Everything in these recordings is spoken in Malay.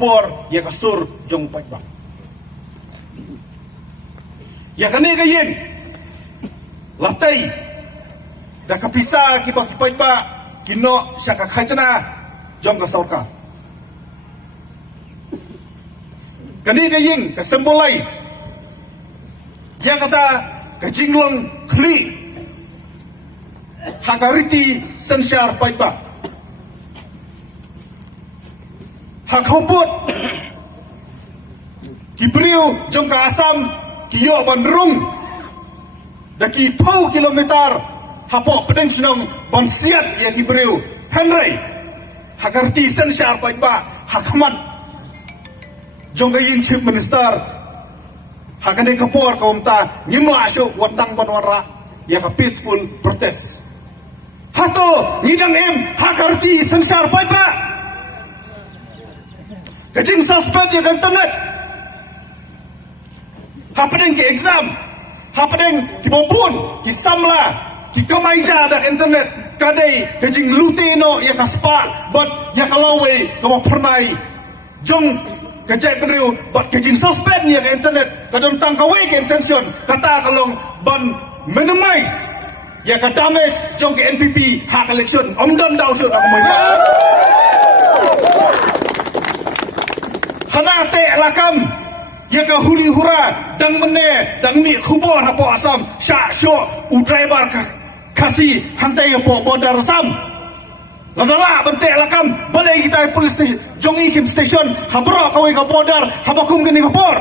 por ya kasur jong pai ba ya kani gayeng latai da kapisa ki ba ki pai ba kino saka khajana jong ka sarkar kani gayeng ka symbolize yang kata ka jinglong kli hakariti sensyar pai ba hak hoput kibriu jong ka asam kiyo bandrung daki pau kilometer hapo pedeng senong bansiat ya kibriu henry hakarti sensyar pai ba hakmat jong ka ying chief minister hakane kapor kaumta nyimla asyo watang banwara ya ka peaceful protest hato nidang hakarti sensyar pai ba kajing suspect ya internet happening ke exam happening ki bobun ki samla ki kamaija da internet kadai kajing lutino ya kaspa but ya kalawe kama pernai jong kajai penriu but kajing suspect ya ke internet kadon tangkawe ke intention kata kalong ban minimize ya ka damage jong ke NPP hak election omdon daw sud aku mai hanate lakam ya ka huri hura dang mene dang mi khubor hapo asam sha sho u driver ka kasi hantai po border asam ladala bante lakam balai kita police station jongi kim station habro kawai ka border habakum gini kapor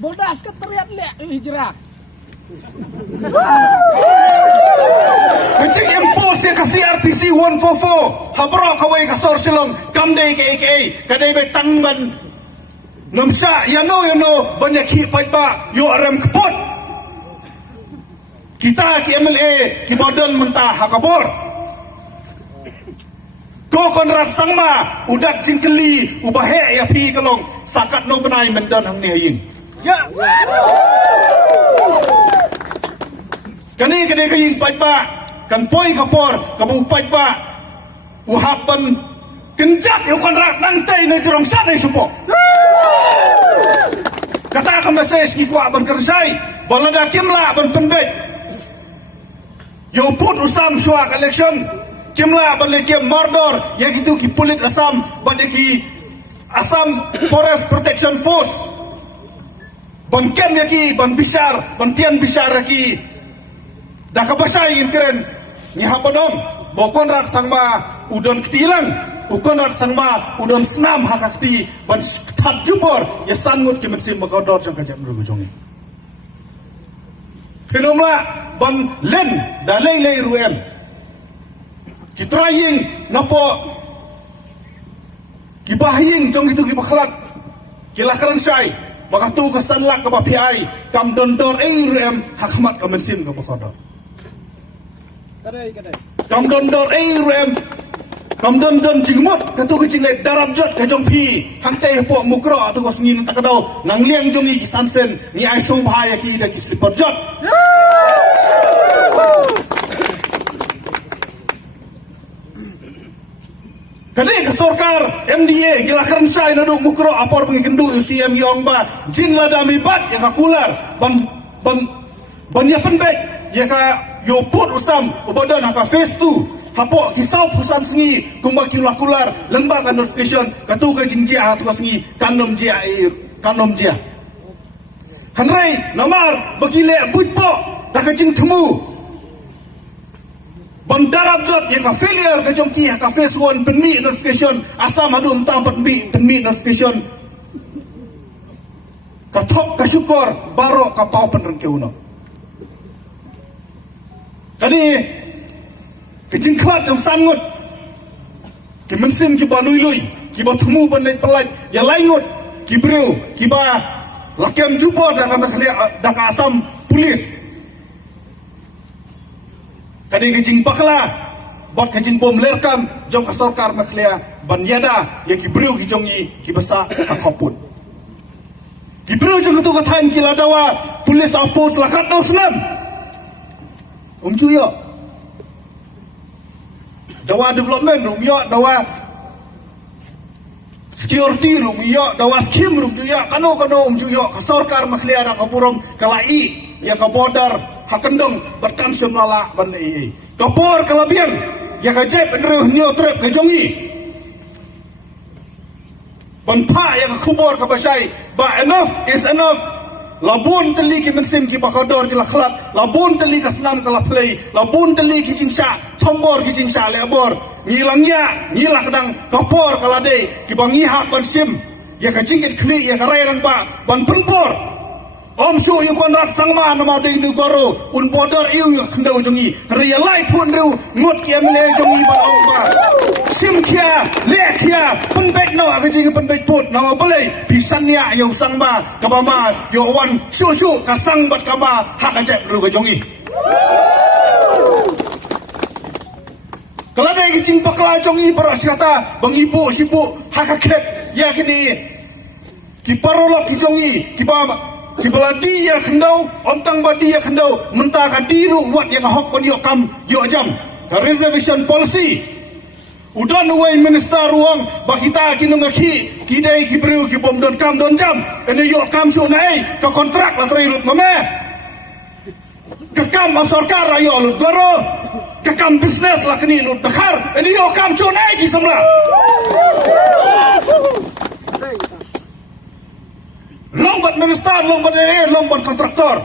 bodas ka teriak le hijrah kecik impulse ya kasi RPC 144 habro kawai ka sor silong kamdei ke AKA kadai be tangban namsa yano banyak hi pai ba yo aram kepot kita ki MLA ki bodon mentah hakabor ko konrad sangma udak jingkeli ubahe ya pi kalong sakat no benai mendon hang ni hayin ya kani kaying pai ba kan poi kapor kamu pai ba uhapan kenjat yo konrad nang tai na jorong sa na supo kata ka message ki kwa ban kersai balada kimla ban penbet yo put usam suak election kimla ban lekem mardor ya gitu ki pulit asam ban ki asam forest protection force ban kem ya ki ban bisar ban tian bisar ki dah kabasay ingin keren nyihapadom bokon rat sangma udon ketilang ukon rat sangma udon senam hakakti ban tat jubor ya sangut kimensim makodor jang kajap merujongi Tinumla ban len dalay lay ruem kitraying napo kibahing jong itu kibakhlak kilakaran syai makatu kesanlak ke bapiai kam dondor ruem hakmat kamensim ke bakodor kam dondor ruem kam dondon jingmut katu kecinglet darab jot ke jong pi hangte po mukro atau ko singin takadaw nang liang jongi kisansen ni ai song bahaya ki da ki slipper jot kadai ke sorkar MDA gilakaran syai naduk mukro apor pengikendu UCM yong ba jin lada mibat ya kakular ban ya penbek ya ka yo put usam ubodon ka phase 2 hapo kisau pesan sengi kumba kilakular lembaga notification katu ka jingjia tu ka sengi kanom jia kanom jia hanrai namar bagile butpo dah ka jing temu bandarab jot ya ka failure ka jongki ka phase 1 penmi notification asam adu entang penmi notification katok ka syukur baro ka pau penren ke uno kani kejing kelap jong sangut ki mensim ki ba lui ki ba temu ban lai pelaj ya laingut ki breu ki ba lakem jubor dah ka asam polis kani kejing bakla bot kejing bom lerkam jong ka sarkar makhlia ban yada ya ki breu ki jongi ki basa akapun ki breu jong tu ka than ki ladawa polis apos lakat no slam cuyo dawa development rumyo dawa security rum yo dawas kim rum juya kano juyo ka sarkar makhlia ra kapurom kalai ya ka border hakendong berkam semlala ban kapor kalabian ya ka jep nreu nyo trep ka jongi ban pa ya ka kubor ka basai ba enough is enough labun tali ki mensim ki bakador ki lakhlat labun tali ka snam ka play labun tali ki jingsa tombor ki jingsa lebor ngilangnya ngilak dang kapor kalade ki bangi hak ban sim ya ka jingit kli ya ka rairang ba ban penpor om su yu konrat sangma nama de negoro un border yu khendau jongi realize pun ru ngot ki amne jongi ba ong ba sim kia le kia penbek no ka jing penbek put nama boleh pisania yu sangma ka bama yo wan su ka sang bat kama hak ajep ru ka jongi kalau ada yang pakla jongi beras kata bang ibu sibuk hakaket ya kini kiparolok ki jongi kibeladi ya kendau ontang badi ya kendau mentah ka diru wat yang hok pun yo kam yo jam ka reservation policy udan way minister ruang bakita kinung ki kidai kibreu ki bom don kam don jam ene yo kam su nai ka kontrak la trilut mame ka kam sarkar ayo lut goro kam bisnes lah kini lut bekar ini yo kam chonai ki samla lombat minister lombat kontraktor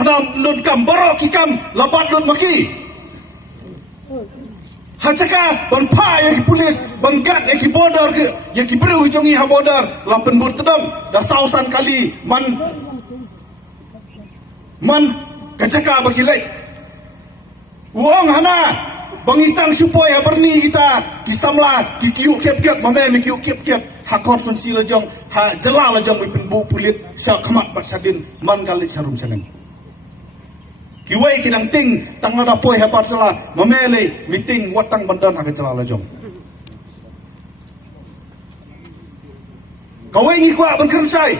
hanam lut kam baro ki kam labat lut maki hacaka ban pa ya ki polis ban gat ya ki border ke ya ki breu jongi ha border la penbur tedong da sausan kali man kacaka bagi lek uang hana bangitang supaya berni kita kisamla kikiu kep mame mi kiu kep hakor sun sila jong ha jela la jong ipin bu pulit sa khamat baksadin man kali sarum sanem kiwai kinang ting tang ada poi hebat sala mamele meeting watang bandan ha jela la jong kawai ngi kwa ban kersai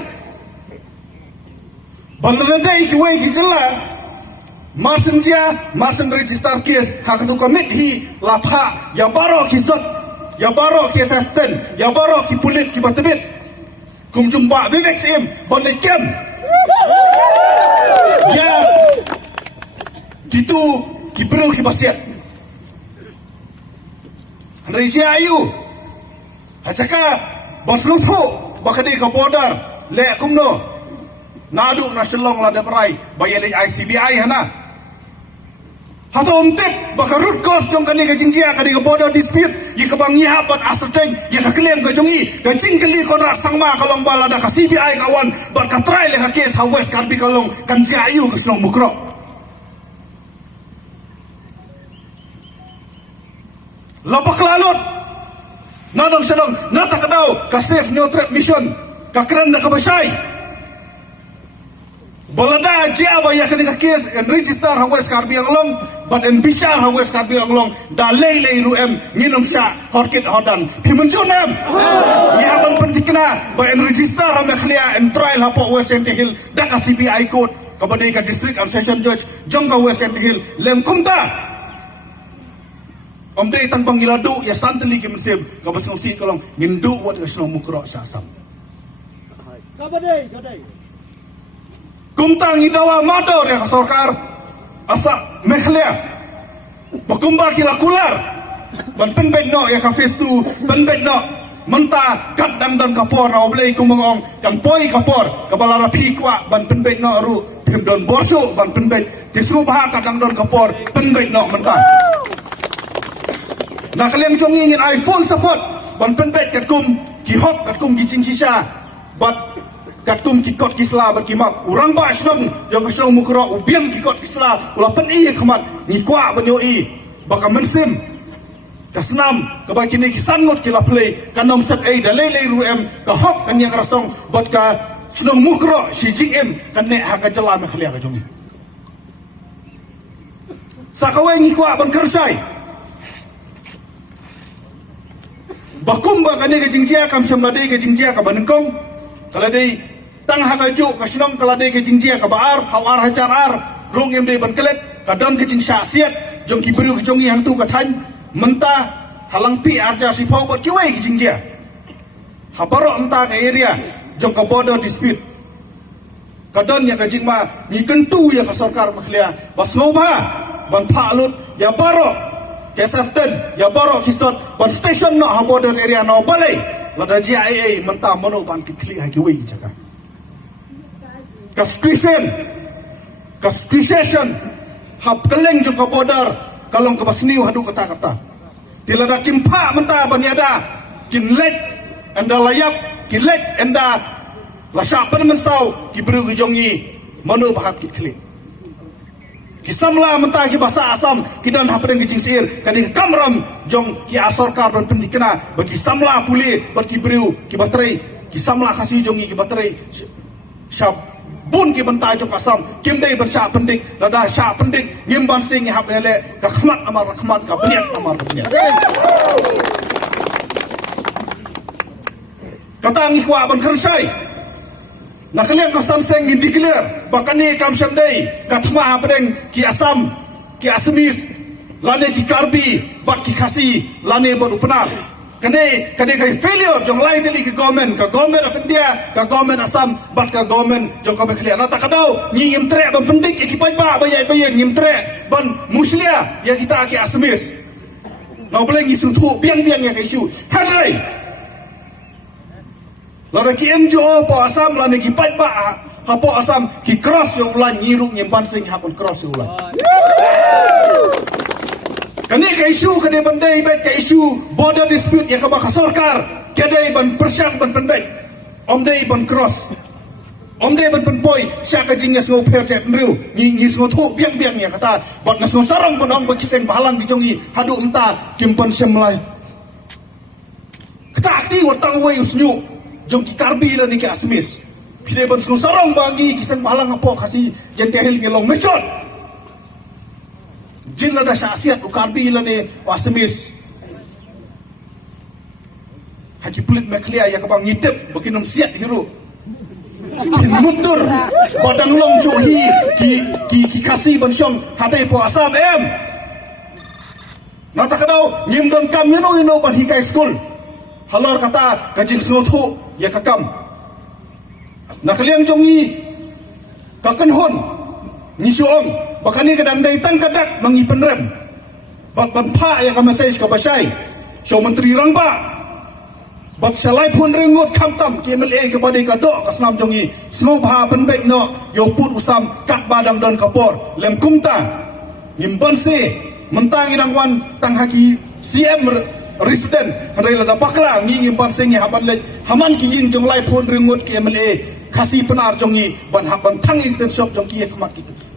bangladai kiwai ki jela masen register kes hak tu komit hi lapha ya baro kisat ya baro ki assistant ya baro ki pulit ki batebit kum jumpa vivek sim boleh kem ya gitu ki bro ki basiat reji ayu hacaka baslutu bakade ka border le kumno nadu nasional la deprai bayale ICBI hana atau umtip baka root cause jong kani ka jingjia kani ka border dispute yi ka bang ya bat asateng ya ka claim ka jongi ka jingkali kontrak sangma kalong balada ka CBI kawan bat ka try le ka case ha west karbi kalong kan jayu ka song mukro lapak lalut nadong sedang natak daw ka safe no trap mission ka kran na ka basay balada aja ba ya kani ka case and register ha west karbi kalong but en bisar ha west karbi kalong da lei ruem nginom sa horkit hodan pimunjunam ya ban pentikna ba en register ha mekhlia en trial ha po west hill da ka CBI court ka badai ka district and session judge jongka west hill lem kumta om dei tang pangiladu ya santli ki mensib ka bas ngosi kalong ngindu wat ka sno mukro sa asam Kabadai. kumtang idawa mador ya sarkar asa mekhlia bakumbar kilakular ban penbek no ya ka face tu penbek no menta kat dang dan kapor na oblei kumong kan poi kapor kabala rapi kwa ban penbek no ru pim don borso ban penbek tisru bah kat dang don kapor penbek no menta na kaliang jongi ngin iPhone support ban penbek kat kum ki hok kat kum gi sisa bat katum kikot kisla berkimak urang ba snong yang kesong mukro ubiang kikot kisla ula pen i khmat ni kwa banyo i baka mensim kasnam ka ba kini kisangot kila play kanom sep ai dalele ruem ka hok kan yang rasong bot ka snong mukro si gm kan ne ha ka jala me khlia ka jongi sakawe ni kwa ban kersai bakum ba kan ne ka jingjia kam samade ka jingjia ka banengkong kalau dei tang hakaju kasinong kalade ke jingjia ka baar hawar hacar rong em de ban kelet kadam ke jing siat jong ki beru ke jongi hang tu ka than menta halang pi arja si pau buat kiwai ki jingja habaro entah ke area jong ka border dispute kadon ya ka jingma ni kentu ya ka sarkar makhlia basnoba ban phalut ya baro ke saften ya baro kisot ban station no ha border area no balai lada GIA mentah mono ban ki kli ha kiwai jaka castration hap keleng jong ka border kalong ka basniu hadu kata-kata tilada kimpa mentah banyada kinlek anda layap kinlek anda lasya penmensau kibru gejongi manu bahat kikli kisamla mentah ki bahasa asam kidan hapeng gijing sir kadi kamram jong ki asorkar don pendikena bagi samla puli berkibru ki batrai kisamla kasih jongi ki batrai syab bun ki bentai jong asam kim dei bersya pendik rada sya pendik ngimban sing hap nele ka khmat amar khmat ka beniat amar beniat kata ngi kwa ban kersai nak liang ka samseng ngi declare bakani kam syamdai ka thma hapeng ki asam ki asmis lane ki karbi bat ki khasi lane bot upnar kane kai failure jong lai teli ke government of India ka government Assam bat ka government jong ka khlia na takadau ngim tre ban pendik ekipai ba bayai ngim tre ban muslia ya kita ki asmis no boleh ngisu tu biang ya ka isu hadrai la ki NGO po Assam la ki pai ba ha po Assam ki cross yo ulan nyiru nyimpan sing ha pun cross yo ulan kani ka isu kani bandai baik ka isu border dispute yang ka sarkar kedai ban persyak ban pendek omdai ban cross omdai ban penpoi sya ka jingnya sngo pher chat nriu ngi sngo thu biang ya kata bot ngasno sarang ban ong bakiseng bahalang gijongi hadu emta kimpan semlai kata akti watang wei usnyu jong ki karbi la ni ka asmis pide ban sngo sarang bagi kiseng bahalang apo kasi jentehil ngelong mechot jin lada syasiat ukarbi lane wasmis haji pulit meklia ya kabang ngitip baginum siat hiru bin mundur badang long johi ki kasih bansyong hatai po Assam nata kadau ngimdon kam ino ban hikai school halor kata kajing snothu ya kakam nakaliang jongi kakenhon ni syong bakani kadang dai tang kadak mangi penrem bat banpa ya ka message ka basai so menteri rangba bat salai pun rengut khamtam ki MLA ke badai ka do ka snam jongi snow bha penbek no yo put usam kat badang don kapor lem kumta ngimban se mentang idangwan tang haki CM resident handai lada bakla ngi ngimban se ngi haban le haman ki yin jong lai pun rengut ki MLA kasih penar jongi ban haban tang internship jongki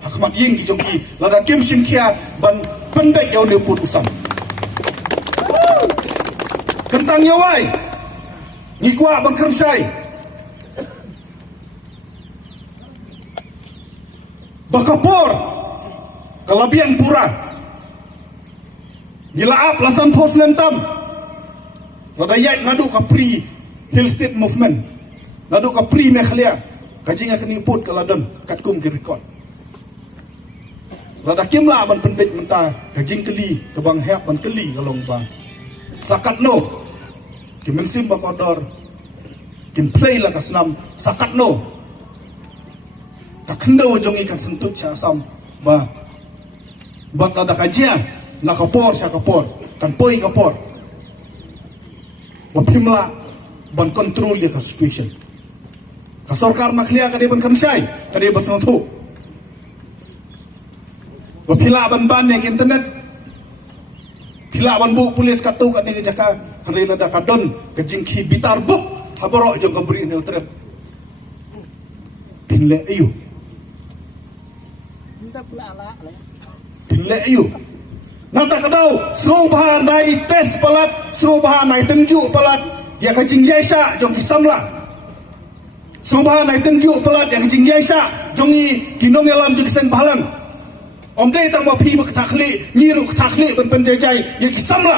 hakmat ying ki jongki lada kim sim kia ban pendek yo ne put usam kentang yawai ngikwa ban kersai bakapor kalabian pura gilaap lasan pos lemtam lada yait nadu ka pre hill state movement nadu ka pri mekhalia kajinga kini put kaladon katkum ki record lada kimla ban pendik menta kajing keli kebang hep ban keli kalong bang sakat no kimensim bakodor kim play la kasnam sakat no kakendo jongi kan sentut sa Assam ba bat lada kajia nakapor sa kapor kan poi kapor wapimla ban control ya ka situation ka sarkar makhlia kadi ban kansai kadi ban santu wapila ban yang internet pila ban bu polis katu kat ni jaka hari lada kadon kejingki bitar buk haboro jong ka beri neutrep pinle ayu pinle ayu nata kadau srobaha nai tes palat srobaha nai tenju palat ya kajing yaisa jong kisamla srobaha nai tenju palat ya kajing yaisa jongi kinong yalam jong kiseng bahalang omdai tang ma phi bak takhli ngiru takhli ban penjajai ya kisamla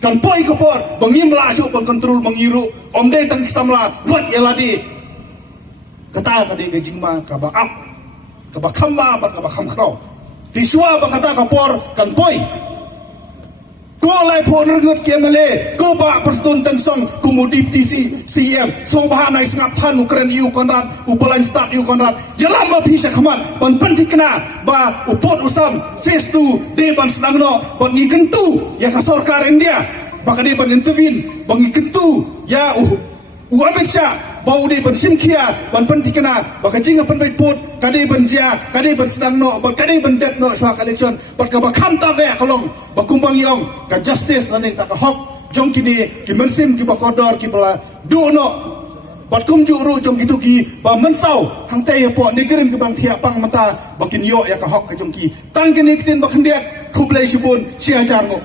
kan poi kopor bangim la ju bang kontrol mangiru omdai tang kisamla wat ya ladi kata kadi gajingma ka ba up ka ba khamba ba ka ba kham khrau tiswa ba kata kapor kan poi ko lai pho ngut ke male ko ba perston tang song kumudi TC CM so ba nai sngap than ukran yu konrat upalan start yu konrat jalam ma phisa khaman ban pantikna ba upot usam face to de ban snangno ban ngikentu ya ka sarkar India bakade ban intervene bang ngikentu ya Amit Shah bau di bersimkia ban pentikna baka jinga pen bai put kadi benjia kadi bersedang no kadi bendet no swa election bat ka bakam ta be kolong bakumbang yong ka justice nanin ta ka hok jong kini ki mensim ki bakodor ki bala du no bat kum juru jong kitu ki ba mensau hang te po nigerim ki bang thia pang mata bakin yo ya ka hok ka jong ki tang kini kitin bakendiat khublai subun sia jar ngo